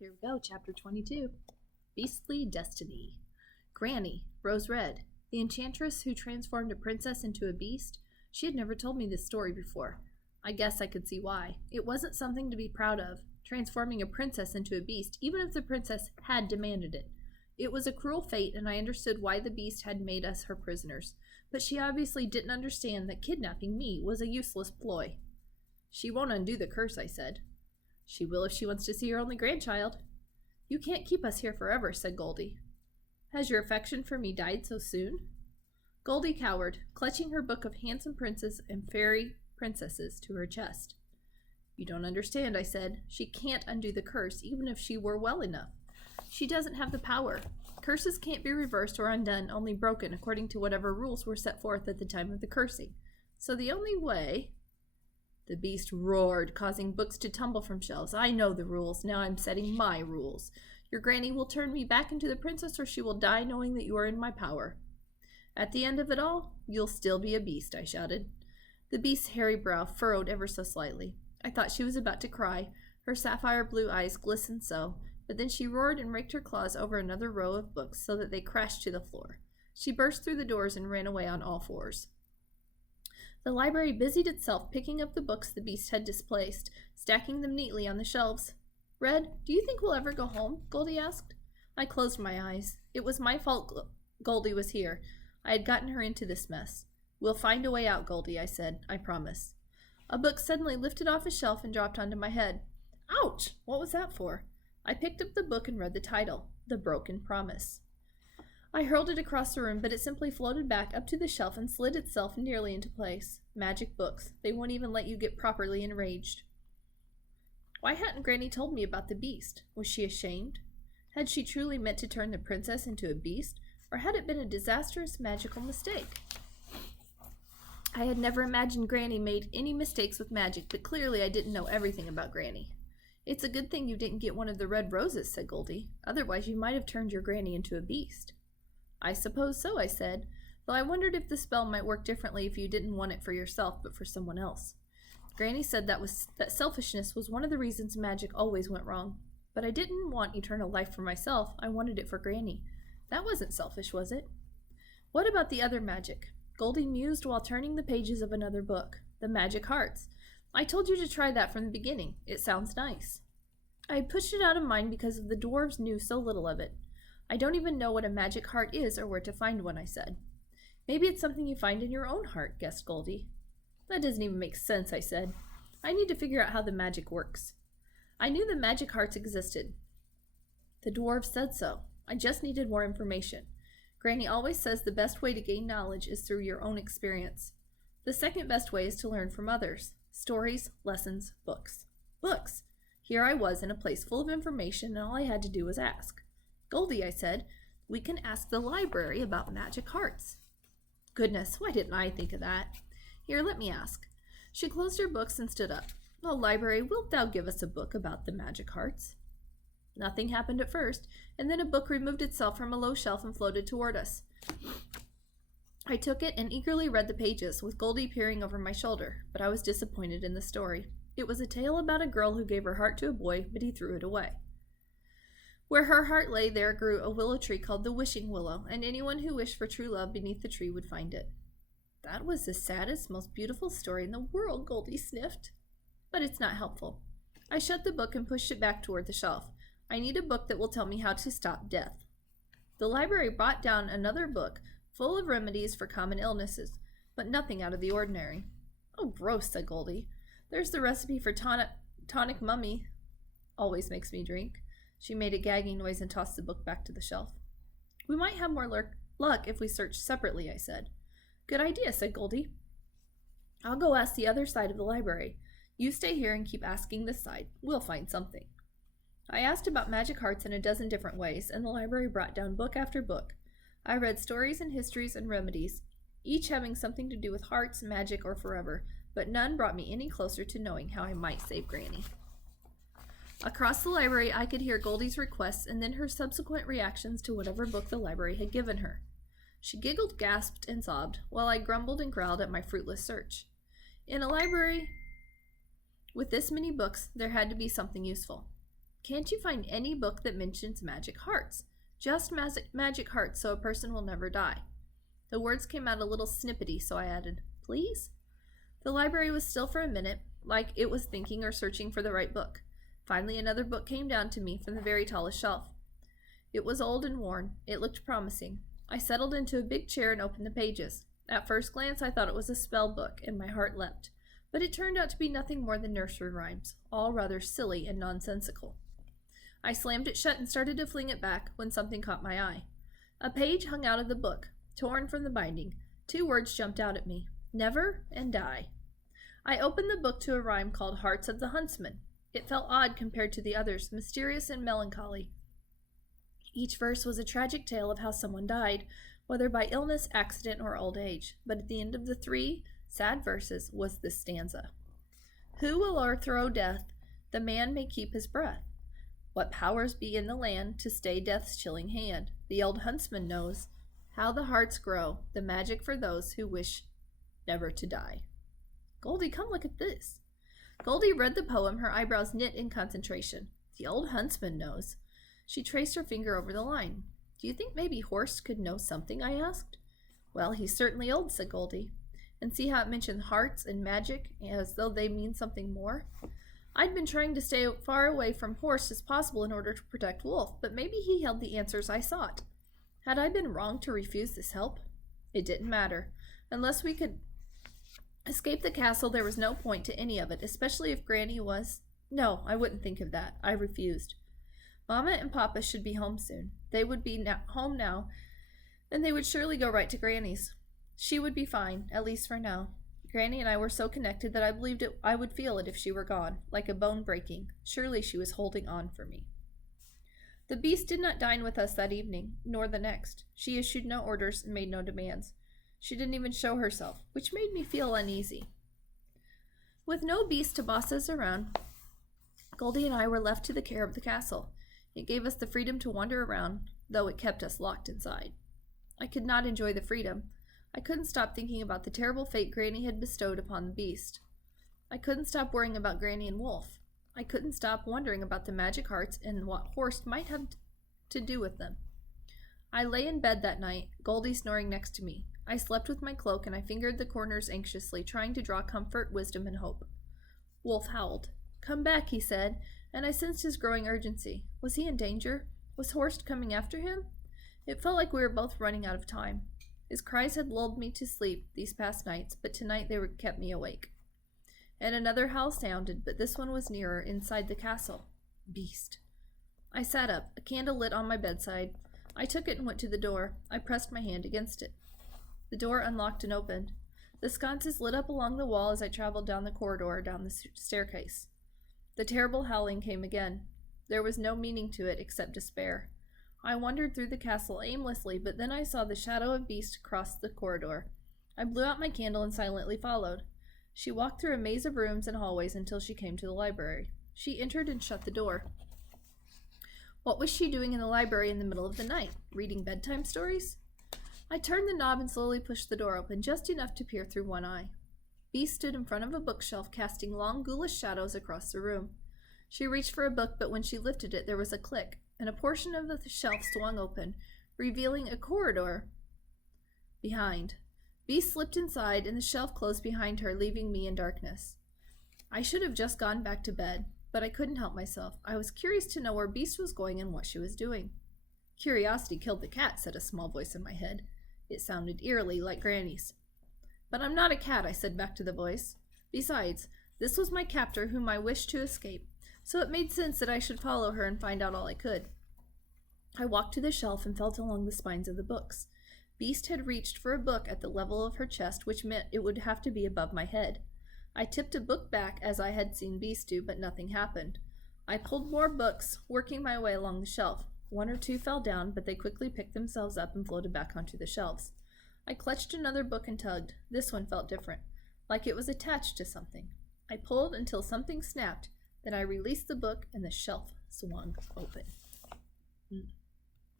Here we go, chapter 22. Beastly Destiny. Granny, Rose Red, the enchantress who transformed a princess into a beast. She had never told me this story before. I guess I could see why. It wasn't something to be proud of, transforming a princess into a beast, even if the princess had demanded it. It was a cruel fate, and I understood why the beast had made us her prisoners. But she obviously didn't understand that kidnapping me was a useless ploy. She won't undo the curse, I said. She will if she wants to see her only grandchild. You can't keep us here forever, said Goldie. Has your affection for me died so soon? Goldie cowered, clutching her book of handsome princes and fairy princesses to her chest. You don't understand, I said. She can't undo the curse, even if she were well enough. She doesn't have the power. Curses can't be reversed or undone, only broken according to whatever rules were set forth at the time of the cursing. So the only way... The beast roared, causing books to tumble from shelves. I know the rules. Now I'm setting my rules. Your granny will turn me back into the princess, or she will die knowing that you are in my power. At the end of it all, you'll still be a beast, I shouted. The beast's hairy brow furrowed ever so slightly. I thought she was about to cry. Her sapphire blue eyes glistened so, but then she roared and raked her claws over another row of books so that they crashed to the floor. She burst through the doors and ran away on all fours. The library busied itself picking up the books the beast had displaced, stacking them neatly on the shelves. Red, do you think we'll ever go home? Goldie asked. I closed my eyes. It was my fault Goldie was here. I had gotten her into this mess. We'll find a way out, Goldie, I said. I promise. A book suddenly lifted off a shelf and dropped onto my head. Ouch! What was that for? I picked up the book and read the title, The Broken Promise. I hurled it across the room, but it simply floated back up to the shelf and slid itself nearly into place. Magic books. They won't even let you get properly enraged. Why hadn't Granny told me about the beast? Was she ashamed? Had she truly meant to turn the princess into a beast, or had it been a disastrous magical mistake? I had never imagined Granny made any mistakes with magic, but clearly I didn't know everything about Granny. It's a good thing you didn't get one of the red roses, said Goldie. Otherwise you might have turned your Granny into a beast. I suppose so, I said, though I wondered if the spell might work differently if you didn't want it for yourself, but for someone else. Granny said that selfishness was one of the reasons magic always went wrong. But I didn't want eternal life for myself. I wanted it for Granny. That wasn't selfish, was it? What about the other magic? Goldie mused while turning the pages of another book, The Magic Hearts. I told you to try that from the beginning. It sounds nice. I had pushed it out of mind because the dwarves knew so little of it. I don't even know what a magic heart is or where to find one, I said. Maybe it's something you find in your own heart, guessed Goldie. That doesn't even make sense, I said. I need to figure out how the magic works. I knew the magic hearts existed. The dwarves said so. I just needed more information. Granny always says the best way to gain knowledge is through your own experience. The second best way is to learn from others. Stories, lessons, books. Books! Here I was in a place full of information, and all I had to do was ask. Goldie, I said, we can ask the library about magic hearts. Goodness, why didn't I think of that? Here, let me ask. She closed her books and stood up. Oh, library, wilt thou give us a book about the magic hearts? Nothing happened at first, and then a book removed itself from a low shelf and floated toward us. I took it and eagerly read the pages, with Goldie peering over my shoulder, but I was disappointed in the story. It was a tale about a girl who gave her heart to a boy, but he threw it away. Where her heart lay, there grew a willow tree called the Wishing Willow, and anyone who wished for true love beneath the tree would find it. That was the saddest, most beautiful story in the world, Goldie sniffed. But it's not helpful. I shut the book and pushed it back toward the shelf. I need a book that will tell me how to stop death. The library brought down another book, full of remedies for common illnesses, but nothing out of the ordinary. Oh, gross, said Goldie. There's the recipe for tonic mummy. Always makes me drink. She made a gagging noise and tossed the book back to the shelf. We might have more luck if we search separately, I said. Good idea, said Goldie. I'll go ask the other side of the library. You stay here and keep asking this side. We'll find something. I asked about magic hearts in a dozen different ways, and the library brought down book after book. I read stories and histories and remedies, each having something to do with hearts, magic, or forever, but none brought me any closer to knowing how I might save Granny. Across the library, I could hear Goldie's requests and then her subsequent reactions to whatever book the library had given her. She giggled, gasped, and sobbed, while I grumbled and growled at my fruitless search. In a library with this many books, there had to be something useful. Can't you find any book that mentions magic hearts? Just magic hearts so a person will never die. The words came out a little snippety, so I added, please? The library was still for a minute, like it was thinking or searching for the right book. Finally, another book came down to me from the very tallest shelf. It was old and worn. It looked promising. I settled into a big chair and opened the pages. At first glance, I thought it was a spell book, and my heart leapt. But it turned out to be nothing more than nursery rhymes, all rather silly and nonsensical. I slammed it shut and started to fling it back when something caught my eye. A page hung out of the book, torn from the binding. 2 words jumped out at me, never and die. I opened the book to a rhyme called Hearts of the Huntsman. It felt odd compared to the others, mysterious and melancholy. Each verse was a tragic tale of how someone died, whether by illness, accident, or old age. But at the end of the 3 sad verses was this stanza. Who will o'erthrow death? The man may keep his breath. What powers be in the land to stay death's chilling hand? The old huntsman knows how the hearts grow, the magic for those who wish never to die. Goldie, come look at this. Goldie read the poem, her eyebrows knit in concentration. The old huntsman knows. She traced her finger over the line. Do you think maybe Horst could know something? I asked. Well, he's certainly old, said Goldie. And see how it mentions hearts and magic as though they mean something more? I'd been trying to stay far away from Horst as possible in order to protect Wolf, but maybe he held the answers I sought. Had I been wrong to refuse this help? It didn't matter. Unless we could escape the castle, there was no point to any of it, especially if Granny was... No, I wouldn't think of that. I refused. Mama and Papa should be home soon. They would be home now, and they would surely go right to Granny's. She would be fine, at least for now. Granny and I were so connected that I believed I would feel it if she were gone, like a bone breaking. Surely she was holding on for me. The beast did not dine with us that evening, nor the next. She issued no orders and made no demands. She didn't even show herself, which made me feel uneasy. With no beast to boss us around, Goldie and I were left to the care of the castle. It gave us the freedom to wander around, though it kept us locked inside. I could not enjoy the freedom. I couldn't stop thinking about the terrible fate Granny had bestowed upon the beast. I couldn't stop worrying about Granny and Wolf. I couldn't stop wondering about the magic hearts and what Horst might have to do with them. I lay in bed that night, Goldie snoring next to me. I slept with my cloak and I fingered the corners anxiously, trying to draw comfort, wisdom, and hope. Wolf howled. Come back, he said, and I sensed his growing urgency. Was he in danger? Was Horst coming after him? It felt like we were both running out of time. His cries had lulled me to sleep these past nights, but tonight they kept me awake. And another howl sounded, but this one was nearer, inside the castle. Beast. I sat up, a candle lit on my bedside. I took it and went to the door. I pressed my hand against it. The door unlocked and opened. The sconces lit up along the wall as I traveled down the corridor, down the staircase. The terrible howling came again. There was no meaning to it except despair. I wandered through the castle aimlessly, but then I saw the shadow of Beast cross the corridor. I blew out my candle and silently followed. She walked through a maze of rooms and hallways until she came to the library. She entered and shut the door. What was she doing in the library in the middle of the night? Reading bedtime stories? I turned the knob and slowly pushed the door open, just enough to peer through one eye. Beast stood in front of a bookshelf, casting long, ghoulish shadows across the room. She reached for a book, but when she lifted it, there was a click, and a portion of the shelf swung open, revealing a corridor behind. Beast slipped inside, and the shelf closed behind her, leaving me in darkness. I should have just gone back to bed, but I couldn't help myself. I was curious to know where Beast was going and what she was doing. Curiosity killed the cat, said a small voice in my head. It sounded eerily like Granny's. But I'm not a cat, I said back to the voice. Besides, this was my captor whom I wished to escape, so it made sense that I should follow her and find out all I could. I walked to the shelf and felt along the spines of the books. Beast had reached for a book at the level of her chest, which meant it would have to be above my head. I tipped a book back as I had seen Beast do, but nothing happened. I pulled more books, working my way along the shelf. 1 or 2 fell down, but they quickly picked themselves up and floated back onto the shelves. I clutched another book and tugged. This one felt different, like it was attached to something. I pulled until something snapped. Then I released the book and the shelf swung open.